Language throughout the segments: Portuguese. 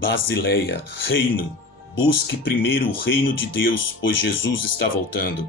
Basileia, reino. Busque primeiro o reino de Deus, pois Jesus está voltando.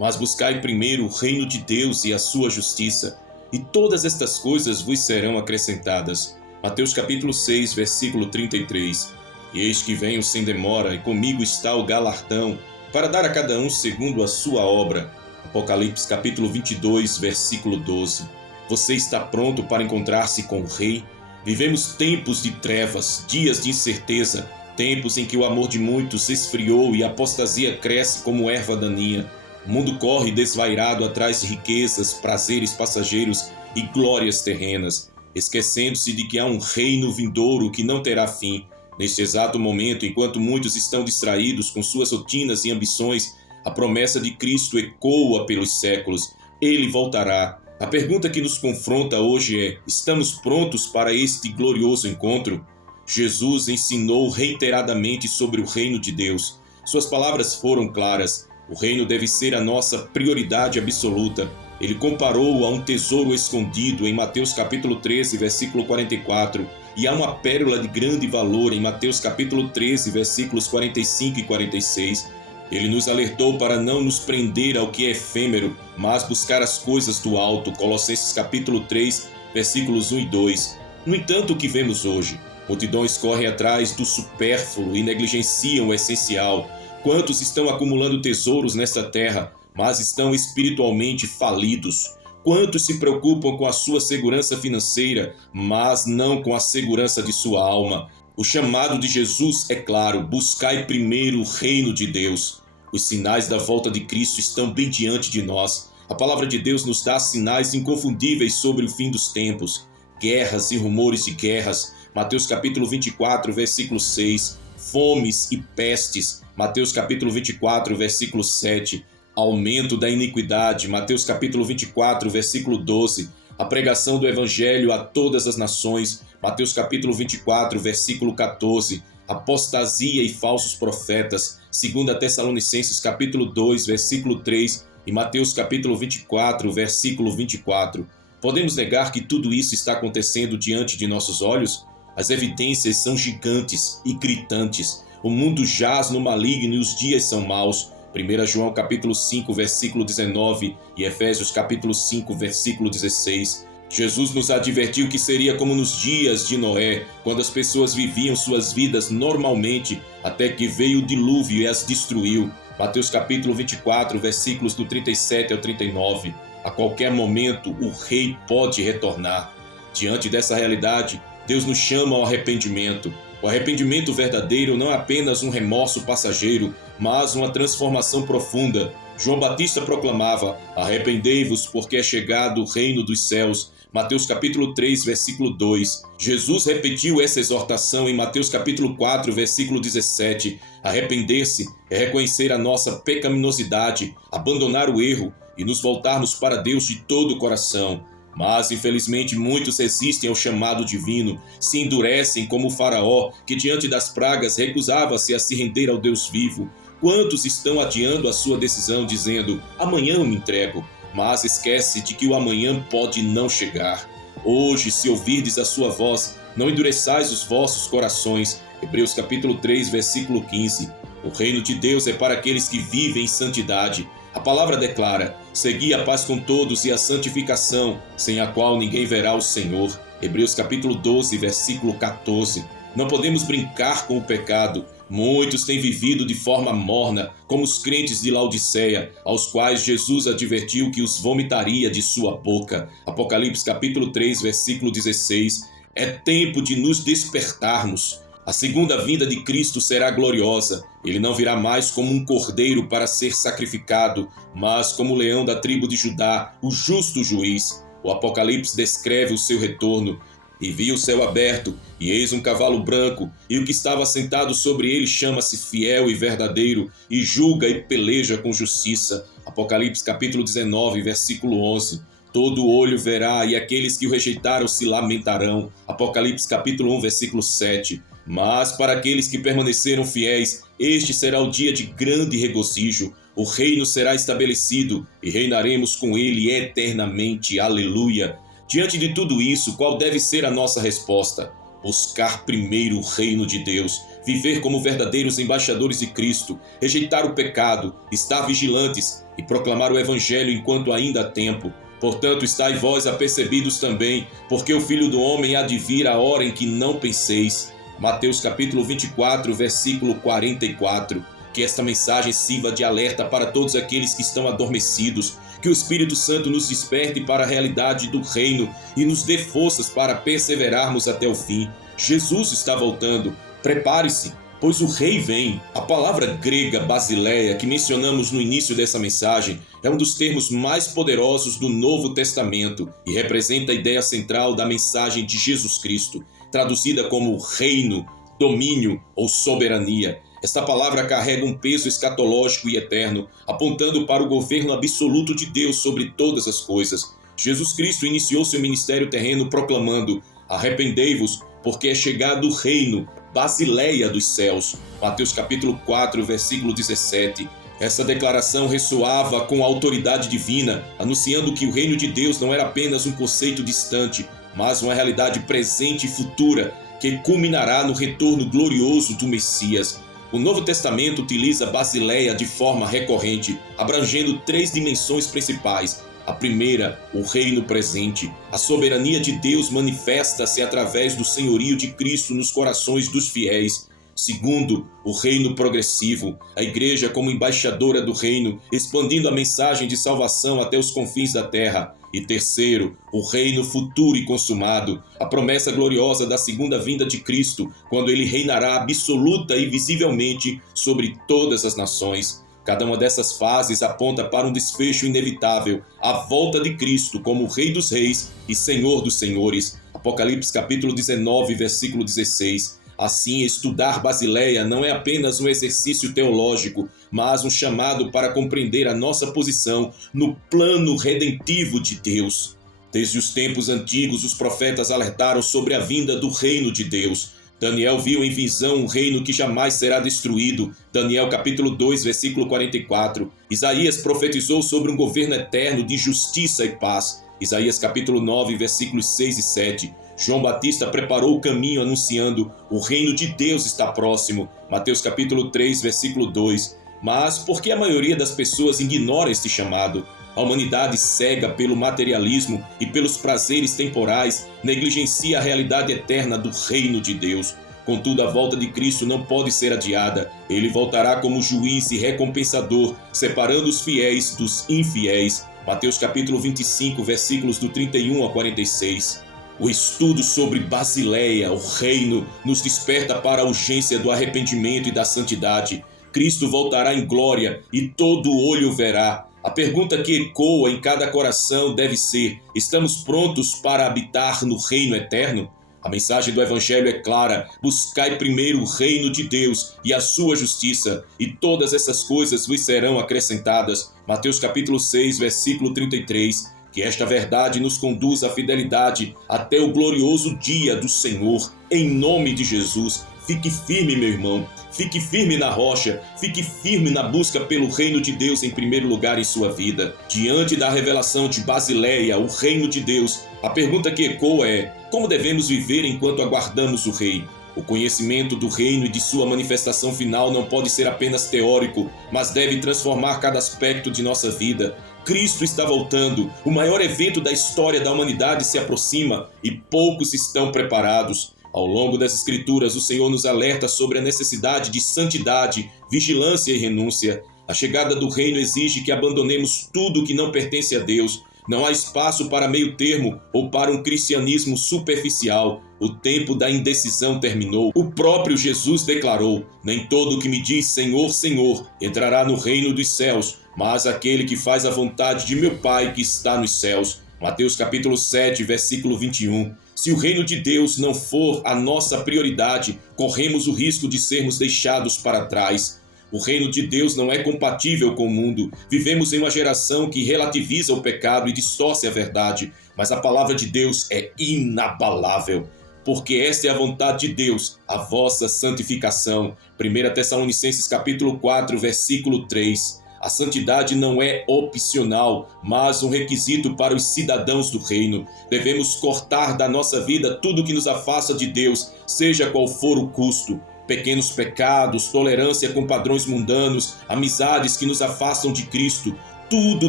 Mas buscai primeiro o reino de Deus e a sua justiça, e todas estas coisas vos serão acrescentadas. Mateus capítulo 6, versículo 33. E eis que venho sem demora, e comigo está o galardão, para dar a cada um segundo a sua obra. Apocalipse capítulo 22, versículo 12. Você está pronto para encontrar-se com o Rei? Vivemos tempos de trevas, dias de incerteza, tempos em que o amor de muitos esfriou e a apostasia cresce como erva daninha. O mundo corre desvairado atrás de riquezas, prazeres passageiros e glórias terrenas, esquecendo-se de que há um reino vindouro que não terá fim. Neste exato momento, enquanto muitos estão distraídos com suas rotinas e ambições, a promessa de Cristo ecoa pelos séculos. Ele voltará. A pergunta que nos confronta hoje é: estamos prontos para este glorioso encontro? Jesus ensinou reiteradamente sobre o reino de Deus. Suas palavras foram claras. O reino deve ser a nossa prioridade absoluta. Ele comparou-o a um tesouro escondido em Mateus capítulo 13, versículo 44, e a uma pérola de grande valor em Mateus capítulo 13, versículos 45 e 46. Ele nos alertou para não nos prender ao que é efêmero, mas buscar as coisas do alto, Colossenses capítulo 3, versículos 1 e 2. No entanto, o que vemos hoje? Multidões correm atrás do supérfluo e negligenciam o essencial. Quantos estão acumulando tesouros nesta terra, mas estão espiritualmente falidos? Quantos se preocupam com a sua segurança financeira, mas não com a segurança de sua alma? O chamado de Jesus é claro: buscai primeiro o reino de Deus. Os sinais da volta de Cristo estão bem diante de nós. A palavra de Deus nos dá sinais inconfundíveis sobre o fim dos tempos. Guerras e rumores de guerras. Mateus capítulo 24, versículo 6. Fomes e pestes. Mateus capítulo 24, versículo 7. Aumento da iniquidade. Mateus capítulo 24, versículo 12. A pregação do evangelho a todas as nações. Mateus capítulo 24, versículo 14. Apostasia e falsos profetas. 2 Tessalonicenses capítulo 2, versículo 3 e Mateus capítulo 24, versículo 24. Podemos negar que tudo isso está acontecendo diante de nossos olhos? As evidências são gigantes e gritantes. O mundo jaz no maligno e os dias são maus. 1 João capítulo 5, versículo 19 e Efésios capítulo 5, versículo 16. Jesus nos advertiu que seria como nos dias de Noé, quando as pessoas viviam suas vidas normalmente, até que veio o dilúvio e as destruiu. Mateus capítulo 24, versículos do 37 ao 39. A qualquer momento, o rei pode retornar. Diante dessa realidade, Deus nos chama ao arrependimento. O arrependimento verdadeiro não é apenas um remorso passageiro, mas uma transformação profunda. João Batista proclamava: arrependei-vos, porque é chegado o reino dos céus. Mateus capítulo 3, versículo 2. Jesus repetiu essa exortação em Mateus capítulo 4, versículo 17. Arrepender-se é reconhecer a nossa pecaminosidade, abandonar o erro e nos voltarmos para Deus de todo o coração. Mas, infelizmente, muitos resistem ao chamado divino, se endurecem como o faraó, que diante das pragas recusava-se a se render ao Deus vivo. Quantos estão adiando a sua decisão, dizendo: amanhã eu me entrego, mas esquece de que o amanhã pode não chegar. Hoje, se ouvirdes a sua voz, não endureçais os vossos corações. Hebreus capítulo 3, versículo 15. O reino de Deus é para aqueles que vivem em santidade. A palavra declara: segui a paz com todos e a santificação, sem a qual ninguém verá o Senhor. Hebreus capítulo 12, versículo 14. Não podemos brincar com o pecado. Muitos têm vivido de forma morna, como os crentes de Laodiceia, aos quais Jesus advertiu que os vomitaria de sua boca. Apocalipse capítulo 3, versículo 16. É tempo de nos despertarmos. A segunda vinda de Cristo será gloriosa. Ele não virá mais como um cordeiro para ser sacrificado, mas como o leão da tribo de Judá, o justo juiz. O Apocalipse descreve o seu retorno. E vi o céu aberto, e eis um cavalo branco, e o que estava sentado sobre ele chama-se Fiel e Verdadeiro, e julga e peleja com justiça. Apocalipse capítulo 19, versículo 11. Todo olho verá, e aqueles que o rejeitaram se lamentarão. Apocalipse capítulo 1, versículo 7. Mas para aqueles que permaneceram fiéis, este será o dia de grande regozijo. O reino será estabelecido, e reinaremos com ele eternamente. Aleluia! Diante de tudo isso, qual deve ser a nossa resposta? Buscar primeiro o reino de Deus, viver como verdadeiros embaixadores de Cristo, rejeitar o pecado, estar vigilantes e proclamar o evangelho enquanto ainda há tempo. Portanto, estai vós apercebidos também, porque o Filho do Homem há de vir a hora em que não penseis. Mateus capítulo 24, versículo 44. Que esta mensagem sirva de alerta para todos aqueles que estão adormecidos, que o Espírito Santo nos desperte para a realidade do reino e nos dê forças para perseverarmos até o fim. Jesus está voltando. Prepare-se, pois o rei vem. A palavra grega basileia que mencionamos no início dessa mensagem é um dos termos mais poderosos do Novo Testamento e representa a ideia central da mensagem de Jesus Cristo, traduzida como reino, domínio ou soberania. Esta palavra carrega um peso escatológico e eterno, apontando para o governo absoluto de Deus sobre todas as coisas. Jesus Cristo iniciou seu ministério terreno proclamando: arrependei-vos, porque é chegado o reino, Basileia dos céus. Mateus capítulo 4, versículo 17. Essa declaração ressoava com a autoridade divina, anunciando que o reino de Deus não era apenas um conceito distante, mas uma realidade presente e futura, que culminará no retorno glorioso do Messias. O Novo Testamento utiliza Basileia de forma recorrente, abrangendo 3 dimensões principais. A primeira, o reino presente. A soberania de Deus manifesta-se através do senhorio de Cristo nos corações dos fiéis. Segundo, o reino progressivo. A igreja como embaixadora do reino, expandindo a mensagem de salvação até os confins da terra. E terceiro, o reino futuro e consumado, a promessa gloriosa da segunda vinda de Cristo, quando ele reinará absoluta e visivelmente sobre todas as nações. Cada uma dessas fases aponta para um desfecho inevitável, a volta de Cristo como Rei dos Reis e Senhor dos Senhores. Apocalipse capítulo 19, versículo 16. Assim, estudar Basileia não é apenas um exercício teológico, mas um chamado para compreender a nossa posição no plano redentivo de Deus. Desde os tempos antigos, os profetas alertaram sobre a vinda do reino de Deus. Daniel viu em visão um reino que jamais será destruído. Daniel capítulo 2, versículo 44. Isaías profetizou sobre um governo eterno de justiça e paz. Isaías capítulo 9, versículos 6 e 7. João Batista preparou o caminho anunciando: o reino de Deus está próximo. Mateus capítulo 3, versículo 2. Mas por que a maioria das pessoas ignora este chamado? A humanidade, cega pelo materialismo e pelos prazeres temporais, negligencia a realidade eterna do reino de Deus. Contudo, a volta de Cristo não pode ser adiada. Ele voltará como juiz e recompensador, separando os fiéis dos infiéis. Mateus capítulo 25, versículos do 31 a 46. O estudo sobre Basileia, o reino, nos desperta para a urgência do arrependimento e da santidade. Cristo voltará em glória e todo olho verá. A pergunta que ecoa em cada coração deve ser: estamos prontos para habitar no reino eterno? A mensagem do Evangelho é clara: buscai primeiro o reino de Deus e a sua justiça, e todas essas coisas vos serão acrescentadas. Mateus capítulo 6, versículo 33. Que esta verdade nos conduza à fidelidade até o glorioso dia do Senhor. Em nome de Jesus, fique firme, meu irmão. Fique firme na rocha, fique firme na busca pelo reino de Deus em primeiro lugar em sua vida. Diante da revelação de Basileia, o reino de Deus, a pergunta que ecoa é: como devemos viver enquanto aguardamos o rei? O conhecimento do reino e de sua manifestação final não pode ser apenas teórico, mas deve transformar cada aspecto de nossa vida. Cristo está voltando, o maior evento da história da humanidade se aproxima e poucos estão preparados. Ao longo das Escrituras, o Senhor nos alerta sobre a necessidade de santidade, vigilância e renúncia. A chegada do reino exige que abandonemos tudo que não pertence a Deus. Não há espaço para meio termo ou para um cristianismo superficial. O tempo da indecisão terminou. O próprio Jesus declarou: nem todo o que me diz Senhor, Senhor entrará no reino dos céus, mas aquele que faz a vontade de meu Pai que está nos céus. Mateus capítulo 7, versículo 21. Se o reino de Deus não for a nossa prioridade, corremos o risco de sermos deixados para trás. O reino de Deus não é compatível com o mundo. Vivemos em uma geração que relativiza o pecado e distorce a verdade, mas a palavra de Deus é inabalável. Porque esta é a vontade de Deus, a vossa santificação. 1 Tessalonicenses capítulo 4, versículo 3. A santidade não é opcional, mas um requisito para os cidadãos do reino. Devemos cortar da nossa vida tudo que nos afasta de Deus, seja qual for o custo. Pequenos pecados, tolerância com padrões mundanos, amizades que nos afastam de Cristo, tudo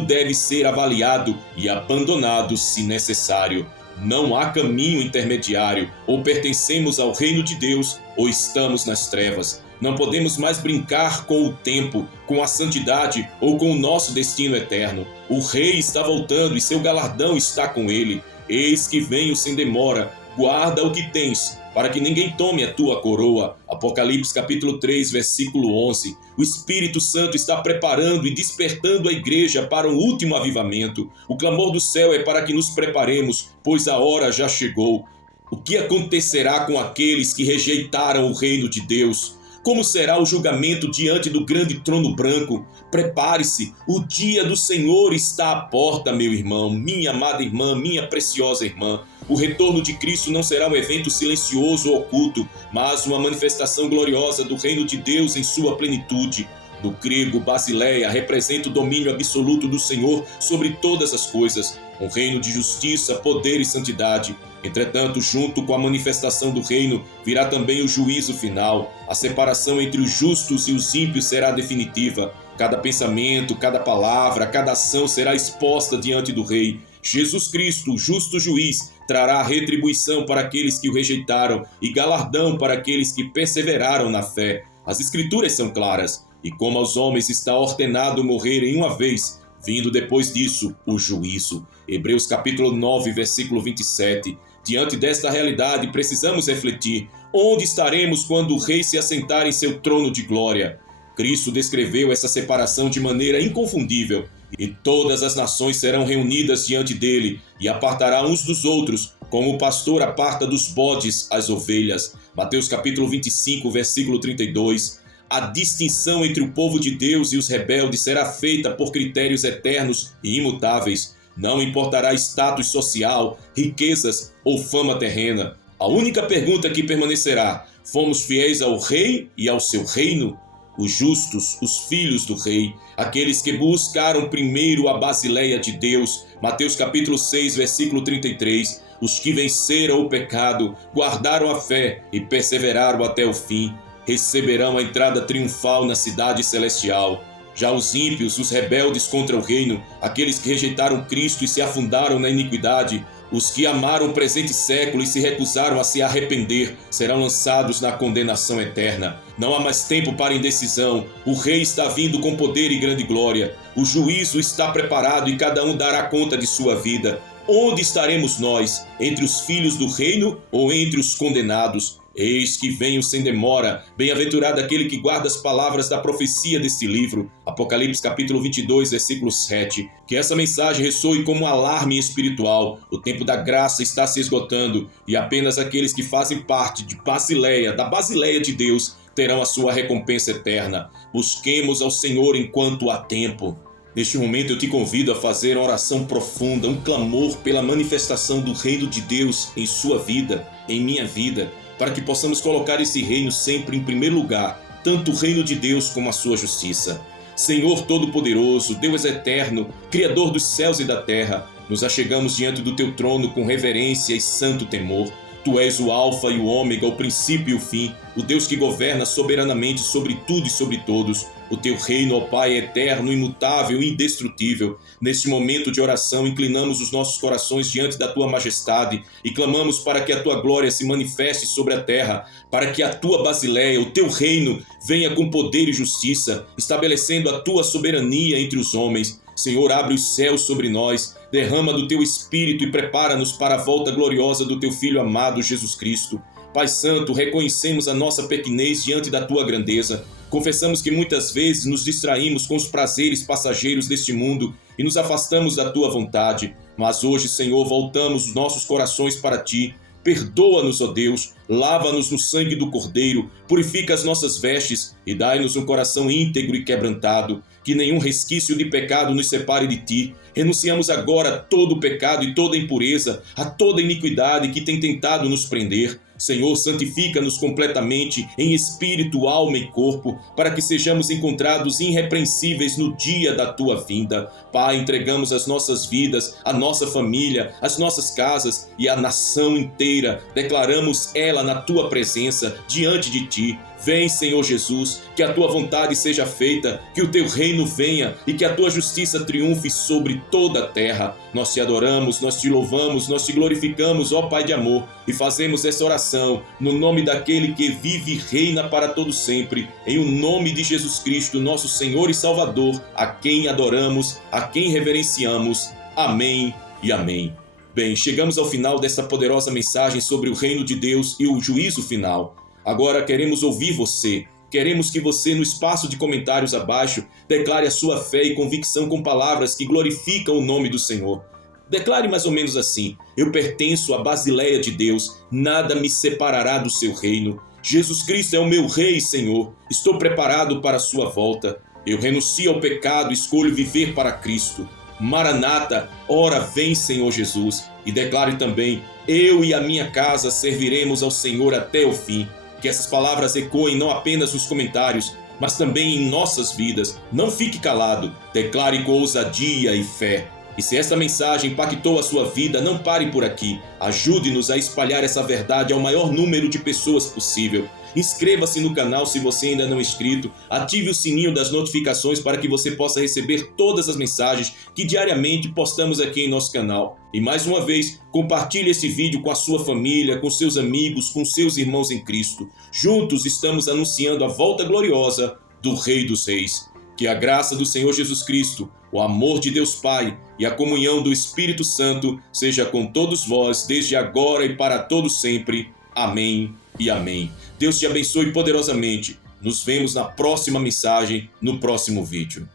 deve ser avaliado e abandonado se necessário. Não há caminho intermediário. Ou pertencemos ao reino de Deus, ou estamos nas trevas. Não podemos mais brincar com o tempo, com a santidade ou com o nosso destino eterno. O Rei está voltando e seu galardão está com ele. Eis que venho sem demora. Guarda o que tens, para que ninguém tome a tua coroa. Apocalipse capítulo 3, versículo 11. O Espírito Santo está preparando e despertando a igreja para um último avivamento. O clamor do céu é para que nos preparemos, pois a hora já chegou. O que acontecerá com aqueles que rejeitaram o reino de Deus? Como será o julgamento diante do grande trono branco? Prepare-se, o dia do Senhor está à porta, meu irmão, minha amada irmã, minha preciosa irmã. O retorno de Cristo não será um evento silencioso ou oculto, mas uma manifestação gloriosa do reino de Deus em sua plenitude. No grego, Basileia representa o domínio absoluto do Senhor sobre todas as coisas, um reino de justiça, poder e santidade. Entretanto, junto com a manifestação do reino, virá também o juízo final. A separação entre os justos e os ímpios será definitiva. Cada pensamento, cada palavra, cada ação será exposta diante do Rei. Jesus Cristo, o justo juiz, trará retribuição para aqueles que o rejeitaram e galardão para aqueles que perseveraram na fé. As Escrituras são claras. E como aos homens está ordenado morrerem uma vez, vindo depois disso o juízo. Hebreus capítulo 9, versículo 27. Diante desta realidade, precisamos refletir: onde estaremos quando o Rei se assentar em seu trono de glória? Cristo descreveu essa separação de maneira inconfundível. E todas as nações serão reunidas diante dele, e apartará uns dos outros, como o pastor aparta dos bodes as ovelhas. Mateus capítulo 25, versículo 32. A distinção entre o povo de Deus e os rebeldes será feita por critérios eternos e imutáveis. Não importará status social, riquezas ou fama terrena. A única pergunta que permanecerá: fomos fiéis ao Rei e ao seu reino? Os justos, os filhos do Rei, aqueles que buscaram primeiro a basileia de Deus. Mateus capítulo 6, versículo 33. Os que venceram o pecado, guardaram a fé e perseveraram até o fim, receberão a entrada triunfal na cidade celestial. Já os ímpios, os rebeldes contra o reino, aqueles que rejeitaram Cristo e se afundaram na iniquidade, os que amaram o presente século e se recusaram a se arrepender, serão lançados na condenação eterna. Não há mais tempo para indecisão. O Rei está vindo com poder e grande glória. O juízo está preparado e cada um dará conta de sua vida. Onde estaremos nós? Entre os filhos do reino ou entre os condenados? Eis que venho sem demora. Bem-aventurado aquele que guarda as palavras da profecia deste livro. Apocalipse capítulo 22, versículo 7. Que essa mensagem ressoe como um alarme espiritual. O tempo da graça está se esgotando e apenas aqueles que fazem parte de Basileia, da Basileia de Deus, terão a sua recompensa eterna. Busquemos ao Senhor enquanto há tempo. Neste momento eu te convido a fazer uma oração profunda, um clamor pela manifestação do reino de Deus em sua vida, em minha vida, para que possamos colocar esse reino sempre em primeiro lugar, tanto o reino de Deus como a sua justiça. Senhor Todo-Poderoso, Deus Eterno, Criador dos céus e da terra, nos achegamos diante do teu trono com reverência e santo temor. Tu és o Alfa e o Ômega, o princípio e o fim, o Deus que governa soberanamente sobre tudo e sobre todos. O teu reino, ó Pai, é eterno, imutável e indestrutível. Neste momento de oração, inclinamos os nossos corações diante da tua majestade e clamamos para que a tua glória se manifeste sobre a terra, para que a tua basileia, o teu reino, venha com poder e justiça, estabelecendo a tua soberania entre os homens. Senhor, abre os céus sobre nós, derrama do teu Espírito e prepara-nos para a volta gloriosa do teu Filho amado Jesus Cristo. Pai Santo, reconhecemos a nossa pequenez diante da tua grandeza. Confessamos que muitas vezes nos distraímos com os prazeres passageiros deste mundo e nos afastamos da tua vontade. Mas hoje, Senhor, voltamos os nossos corações para ti. Perdoa-nos, ó Deus, lava-nos no sangue do Cordeiro, purifica as nossas vestes e dai-nos um coração íntegro e quebrantado. Que nenhum resquício de pecado nos separe de ti. Renunciamos agora a todo o pecado e toda a impureza, a toda a iniquidade que tem tentado nos prender. Senhor, santifica-nos completamente em espírito, alma e corpo, para que sejamos encontrados irrepreensíveis no dia da tua vinda. Pai, entregamos as nossas vidas, a nossa família, as nossas casas e a nação inteira. Declaramos ela na tua presença, diante de ti. Vem, Senhor Jesus, que a tua vontade seja feita, que o teu reino venha e que a tua justiça triunfe sobre toda a terra. Nós te adoramos, nós te louvamos, nós te glorificamos, ó Pai de amor, e fazemos essa oração no nome daquele que vive e reina para todo sempre, em o nome de Jesus Cristo, nosso Senhor e Salvador, a quem adoramos, a quem reverenciamos. Amém e amém. Bem, chegamos ao final desta poderosa mensagem sobre o reino de Deus e o juízo final. Agora queremos ouvir você. Queremos que você, no espaço de comentários abaixo, declare a sua fé e convicção com palavras que glorificam o nome do Senhor. Declare mais ou menos assim: eu pertenço à Basileia de Deus, nada me separará do seu reino. Jesus Cristo é o meu Rei, Senhor. Estou preparado para a sua volta. Eu renuncio ao pecado, escolho viver para Cristo. Maranata, ora vem, Senhor Jesus. E declare também: eu e a minha casa serviremos ao Senhor até o fim. Que essas palavras ecoem não apenas nos comentários, mas também em nossas vidas. Não fique calado, declare com ousadia e fé. E se esta mensagem impactou a sua vida, não pare por aqui. Ajude-nos a espalhar essa verdade ao maior número de pessoas possível. Inscreva-se no canal se você ainda não é inscrito, ative o sininho das notificações para que você possa receber todas as mensagens que diariamente postamos aqui em nosso canal. E mais uma vez, compartilhe esse vídeo com a sua família, com seus amigos, com seus irmãos em Cristo. Juntos estamos anunciando a volta gloriosa do Rei dos Reis. Que a graça do Senhor Jesus Cristo, o amor de Deus Pai e a comunhão do Espírito Santo seja com todos vós, desde agora e para todos sempre. Amém e amém. Deus te abençoe poderosamente. Nos vemos na próxima mensagem, no próximo vídeo.